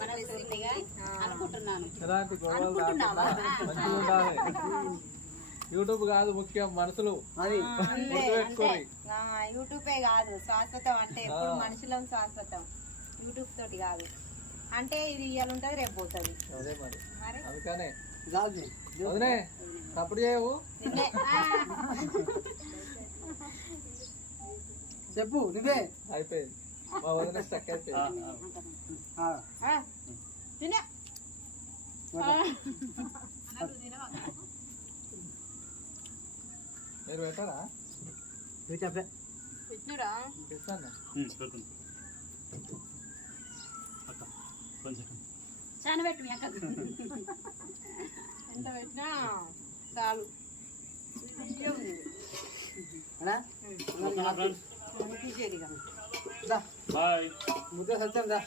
మనస్ఫూర్తిగా అనుకుంటున్నాను. యూట్యూబ్ కాదు ముఖ్యం, మనసులు యూట్యూబే కాదు శాశ్వతం. అంటే ఎప్పుడు మనుషులం శాశ్వతం, యూట్యూబ్ తోటి కాదు. అంటే ఇది ఇవాళ ఉంటది రేపు పోతుంది. అదే మరి మరి అందుకనే వదినే తప్పుడు చేయవు. చెప్పు నువ్వే. అయిపోయింది మా వదిన స్టక్ అయిపోయింది. మీరు పెట్టారా? పెట్టినరా ఇస్తాను చాలా పెట్టు మీ అక్కకు. ఎంత పెట్టినా చాలు. ముద్ద సత్యం దా.